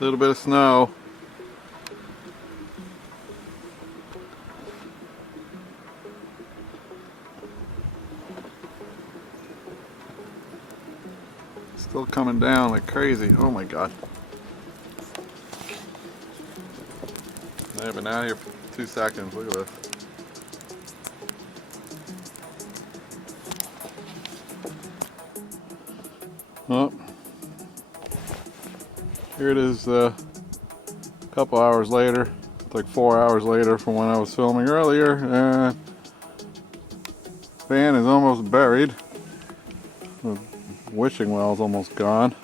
A little bit of snow. Still coming down like crazy. Oh my god. I've been out here for 2 seconds. Look at this. Well, here it is a couple hours later. It's like 4 hours later from when I was filming earlier. Van is almost buried. The wishing well's almost gone.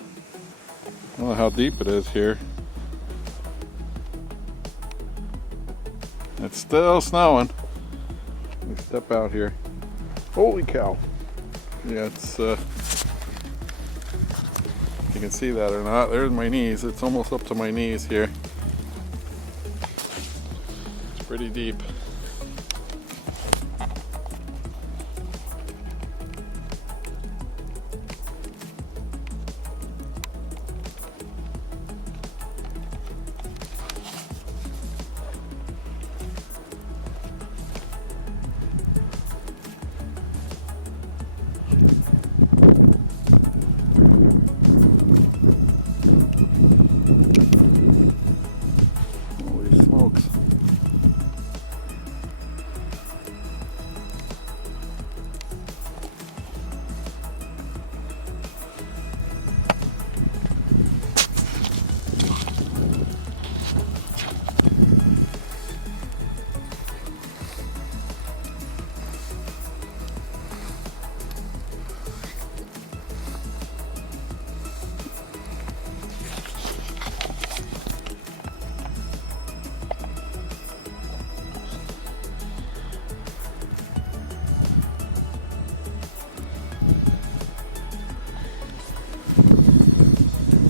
I don't know how deep it is here. It's still snowing. Let me step out here. Holy cow. Yeah, it's you can see that or not. There's my knees. It's almost up to my knees here. It's pretty deep. Holy smokes.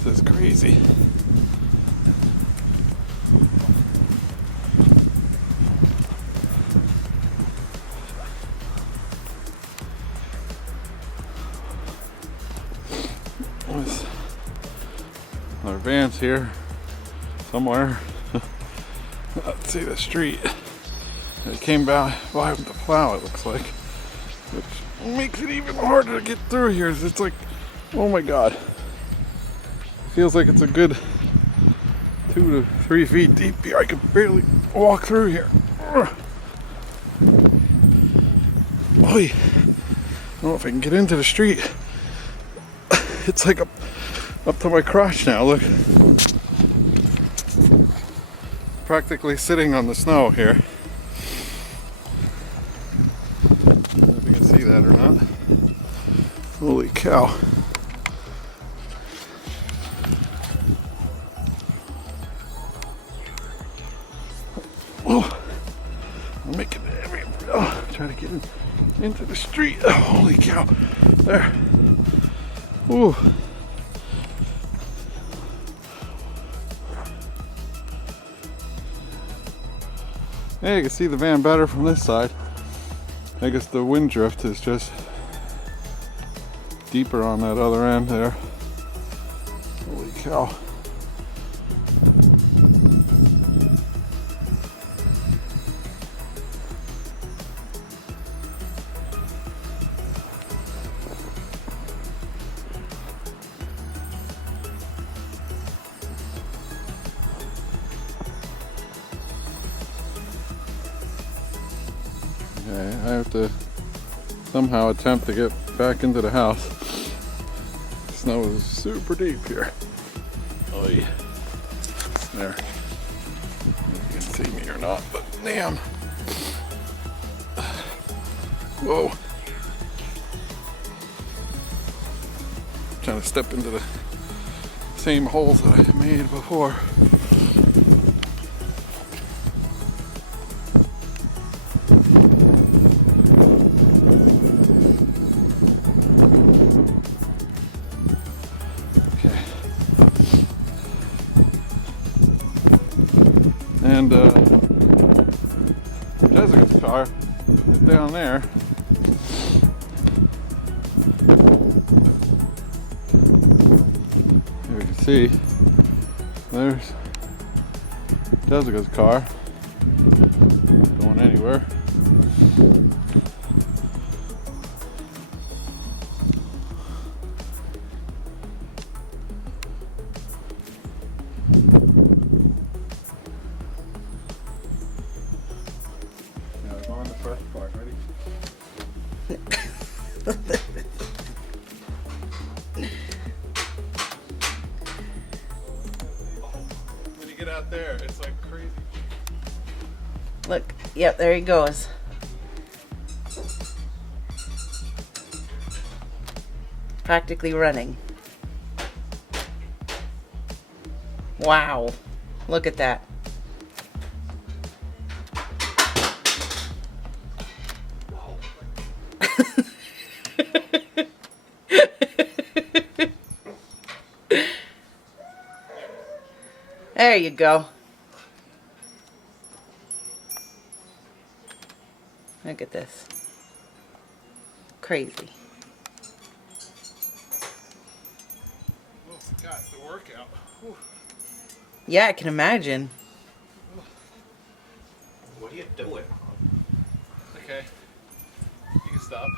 This is crazy. Our van's here somewhere. Let's see the street. It came by with the plow, it looks like, which makes it even harder to get through here. It's like, oh my god. Feels like it's a good 2 to 3 feet deep here. I can barely walk through here. Boy, I don't know if I can get into the street. It's like up to my crotch now. Look, practically sitting on the snow here. I don't know if you can see that or not. Holy cow. Oh, I'm making every try to get into the street. Oh, holy cow! There. Ooh. Yeah, you can see the van better from this side. I guess the wind drift is just deeper on that other end there. Holy cow. Okay, I have to somehow attempt to get back into the house. Snow is super deep here. Oh yeah. There. You can see me or not, but damn. Whoa. Trying to step into the same holes that I made before. And Jessica's car is down there. Here you can see There's Jessica's car. Not going anywhere. Now we're on the first part. Ready? When you get out there, it's like crazy. Look, yep, there he goes. Practically running. Wow. Look at that. There you go. Look at this. Crazy. Oh, God, it's a workout. Whew. Yeah, I can imagine. What are you doing? Okay. You can stop.